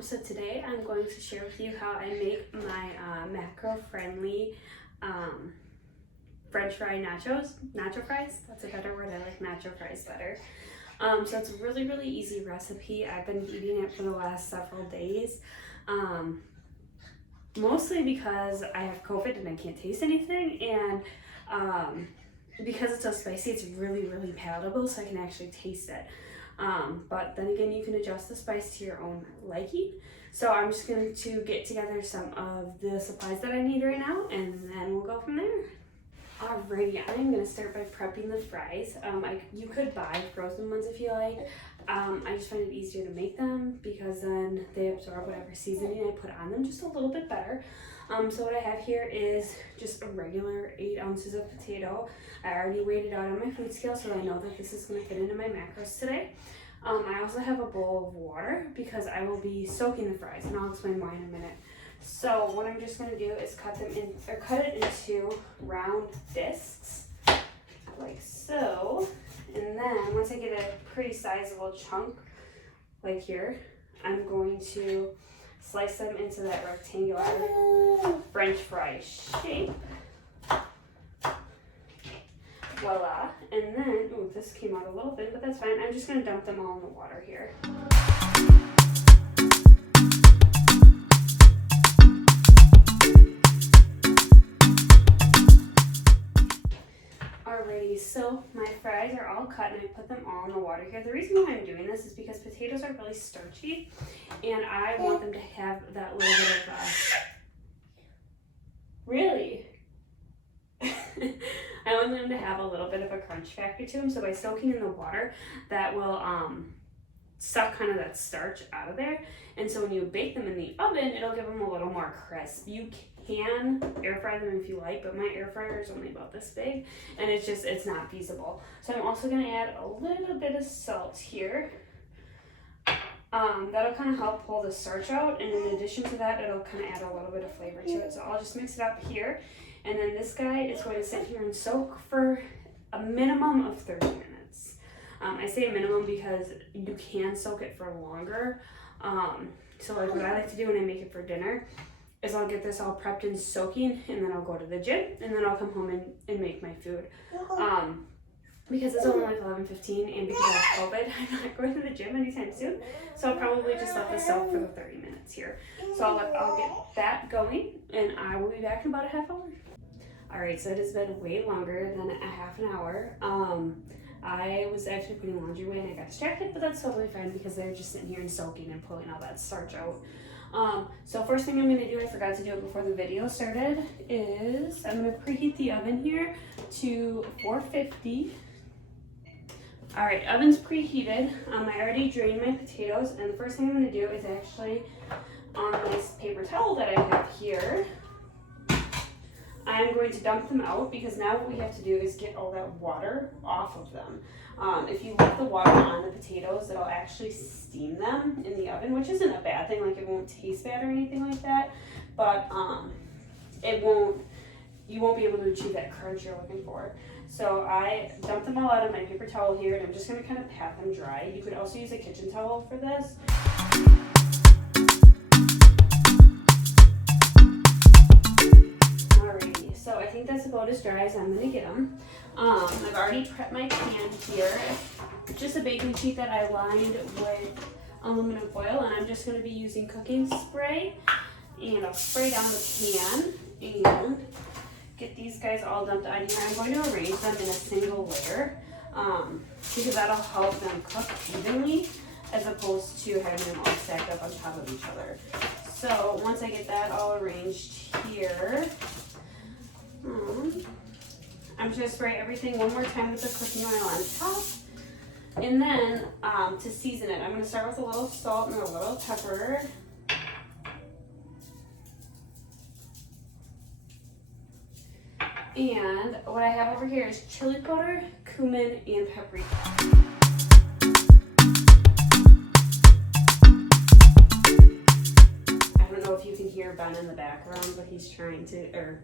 So today I'm going to share with you how I make my macro-friendly French fry nacho fries. That's a better word. I like nacho fries better. So it's a really easy recipe. I've been eating it for the last several days, mostly because I have COVID and I can't taste anything, and because it's so spicy, it's really palatable, so I can actually taste it. But then again, you can adjust the spice to your own liking. So I'm just going to get together some of the supplies that I need right now, and then we'll go from there. Alrighty, I'm going to start by prepping the fries. You could buy frozen ones if you like. I just find it easier to make them because then they absorb whatever seasoning I put on them just a little bit better. So what I have here is just a regular 8 ounces of potato. I already weighed it out on my food scale, so I know that this is going to fit into my macros today. I also have a bowl of water because I will be soaking the fries, and I'll explain why in a minute. So what I'm just going to do is cut it into round discs, like so. And then once I get a pretty sizable chunk, like here, I'm going to slice them into that rectangular French fry shape. Voila. And then, oh, this came out a little bit, but that's fine. I'm just going to dump them all in the water here. Alrighty, so my fries are all cut and I put them all in the water here. The reason why I'm doing this is because potatoes are really starchy and I want them to have that little bit of really? I want them to have a little bit of a crunch factor to them, so by soaking in the water, that will suck kind of that starch out of there, and so when you bake them in the oven, it'll give them a little more crisp. You can air fry them if you like, but my air fryer is only about this big, and it's not feasible. So I'm also going to add a little bit of salt here. That'll kind of help pull the starch out, and in addition to that, it'll kind of add a little bit of flavor to it. So I'll just mix it up here, and then this guy is going to sit here and soak for a minimum of 30 minutes. I say a minimum because you can soak it for longer. So like what I like to do when I make it for dinner is I'll get this all prepped and soaking, and then I'll go to the gym, and then I'll come home and make my food. Because it's only like 11:15, and because I have COVID, I'm not going to the gym anytime soon. So I'll probably just let this soak for the 30 minutes here. So I'll get that going, and I will be back in about a half hour. Alright, so it has been way longer than a half an hour. I was actually putting laundry away and I got distracted, but that's totally fine because they're just sitting here and soaking and pulling all that starch out. So first thing I'm going to do, I forgot to do it before the video started, is I'm going to preheat the oven here to 450. Alright, oven's preheated. I already drained my potatoes, and the first thing I'm going to do is actually, on this paper towel that I have here, I'm going to dump them out because now what we have to do is get all that water off of them. If you leave the water on the potatoes, it'll actually steam them in the oven, which isn't a bad thing. Like, it won't taste bad or anything like that, but you won't be able to achieve that crunch you're looking for. So I dumped them all out of my paper towel here, and I'm just going to kind of pat them dry. You could also use a kitchen towel for this. Alrighty, so I think that's about as dry as I'm going to get them. I've already prepped my pan here. Just a baking sheet that I lined with aluminum foil, and I'm just going to be using cooking spray, and I'll spray down the pan and get these guys all dumped on here. I'm going to arrange them in a single layer because that'll help them cook evenly as opposed to having them all stacked up on top of each other. So once I get that all arranged here, I'm just going to spray everything one more time with the cooking oil on top. And then to season it, I'm going to start with a little salt and a little pepper. And what I have over here is chili powder, cumin, and paprika. I don't know if you can hear Ben in the background, but he's trying to,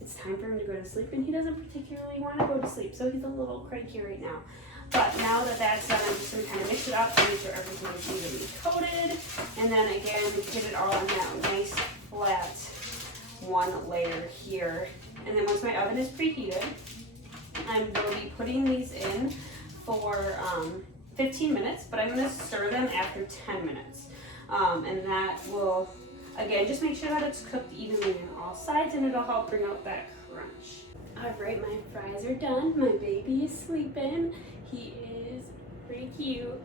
it's time for him to go to sleep, and he doesn't particularly want to go to sleep, so he's a little cranky right now. But now that that's done, I'm just going to kind of mix it up and make sure everything is evenly coated. And then again, get it all on that nice flat one layer here. And then once my oven is preheated, I'm going to be putting these in for 15 minutes, but I'm going to stir them after 10 minutes. And that will, again, just make sure that it's cooked evenly on all sides, and it'll help bring out that crunch. Alright, my fries are done. My baby is sleeping. He is pretty cute.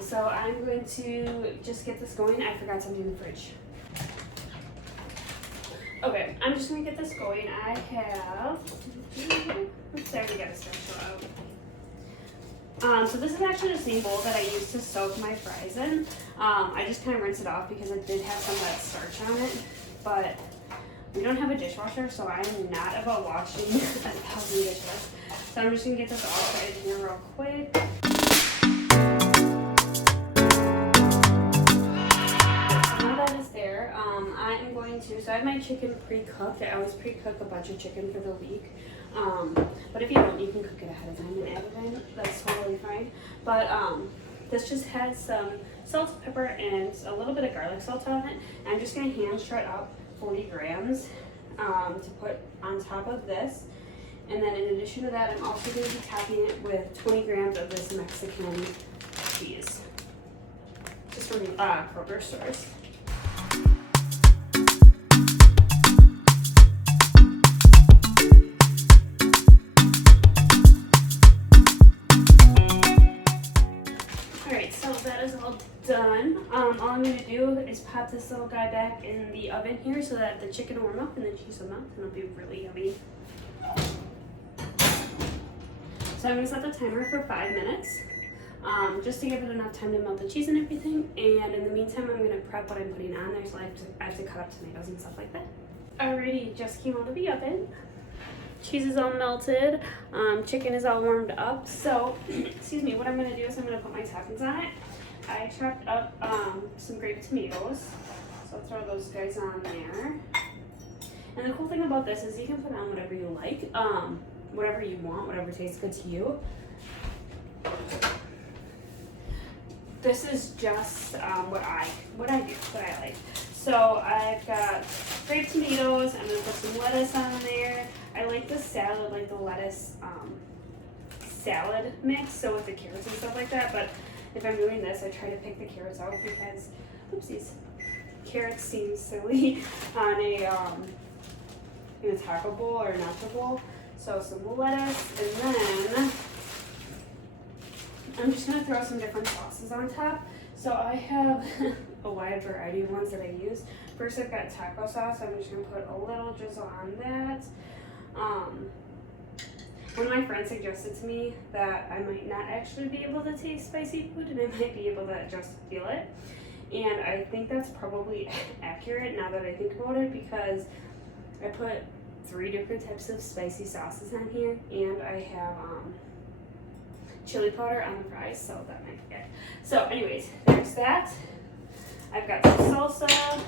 So I'm going to just get this going. I forgot something in the fridge. Okay, I'm just gonna get this going. I have, oops, I already got a special out. So this is actually the same bowl that I used to soak my fries in. I just kind of rinse it off because it did have some of that starch on it, but we don't have a dishwasher, so I'm not about washing 1,000 dishes. So I'm just gonna get this all fried in here real quick. I'm going to, so I have my chicken pre-cooked. I always pre-cook a bunch of chicken for the week. But if you don't, you can cook it ahead of time and add it in. That's totally fine. But this just has some salt, pepper, and a little bit of garlic salt on it. And I'm just going to hand shred up 40 grams to put on top of this. And then in addition to that, I'm also going to be topping it with 20 grams of this Mexican cheese. Just from Kroger stores. Done. All I'm going to do is pop this little guy back in the oven here so that the chicken will warm up and the cheese will melt, and it'll be really yummy. So I'm going to set the timer for 5 minutes just to give it enough time to melt the cheese and everything. And in the meantime, I'm going to prep what I'm putting on there, so I have to cut up tomatoes and stuff like that. Alrighty, it just came out of the oven. Cheese is all melted. Chicken is all warmed up. So, excuse me, what I'm going to do is I'm going to put my toppings on it. I chopped up some grape tomatoes, so I'll throw those guys on there. And the cool thing about this is you can put on whatever you like, whatever you want, whatever tastes good to you. This is just what I like. So I've got grape tomatoes. I'm gonna put some lettuce on there. I like the salad, like the lettuce salad mix, so with the carrots and stuff like that. But if I'm doing this, I try to pick the carrots out because, oopsies, carrots seem silly on in a taco bowl or a nacho bowl. So some lettuce, and then I'm just gonna throw some different sauces on top. So I have a wide variety of ones that I use. First, I've got taco sauce. I'm just gonna put a little drizzle on that. One of my friends suggested to me that I might not actually be able to taste spicy food and I might be able to just feel it. And I think that's probably accurate now that I think about it, because I put 3 different types of spicy sauces on here, and I have chili powder on the fries, so that might be it. So anyways, there's that. I've got some salsa.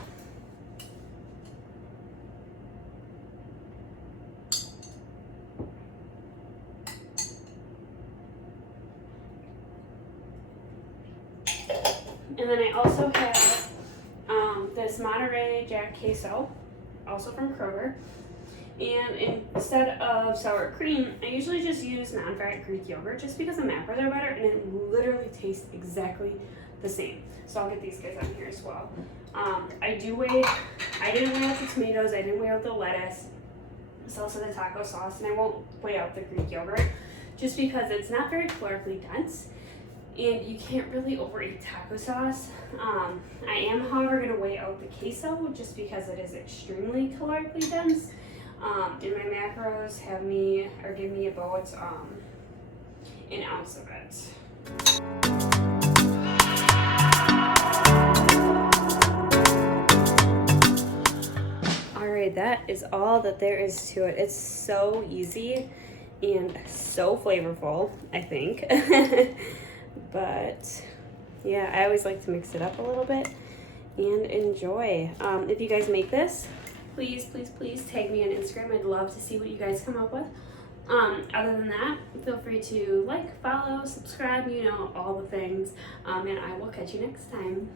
And then I also have this Monterey Jack Queso, also from Kroger. And instead of sour cream, I usually just use non-fat Greek yogurt just because the macros are better and it literally tastes exactly the same. So I'll get these guys on here as well. I didn't weigh out the tomatoes, I didn't weigh out the lettuce, salsa, the taco sauce, and I won't weigh out the Greek yogurt just because it's not very calorically dense. And you can't really overeat taco sauce. I am, however, going to weigh out the queso just because it is extremely calorically dense. And my macros give me about an ounce of it. Alright, that is all that there is to it. It's so easy and so flavorful, I think. But yeah, I always like to mix it up a little bit and enjoy. If you guys make this, please tag me on Instagram. I'd love to see what you guys come up with. Other than that, feel free to like, follow, subscribe, you know, all the things, and I will catch you next time.